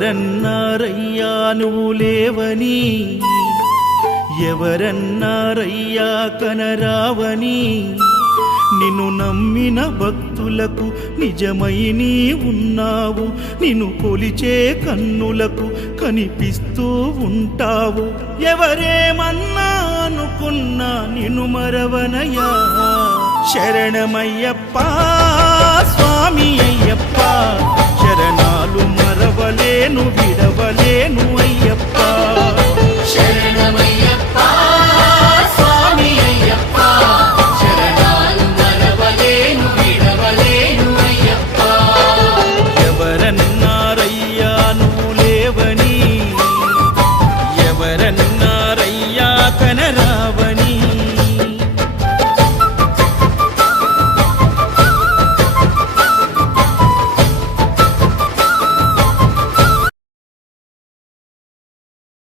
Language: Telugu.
ఎవరన్నారయ్యా నువ్వు లేవని, ఎవరన్నారయ్యా కనరావని, నిన్ను నమ్మిన భక్తులకు నిజమై నీ ఉన్నావు, నిన్ను కొలిచే కన్నులకు కనిపిస్తూ ఉంటావు. ఎవరేమన్నా అనుకున్నా నిన్ను మరవనయ్యా. శరణమయ్యప్ప స్వామి అయ్యప్ప, శరణాలు మరవలేను విడవలేను అయ్యప్ప.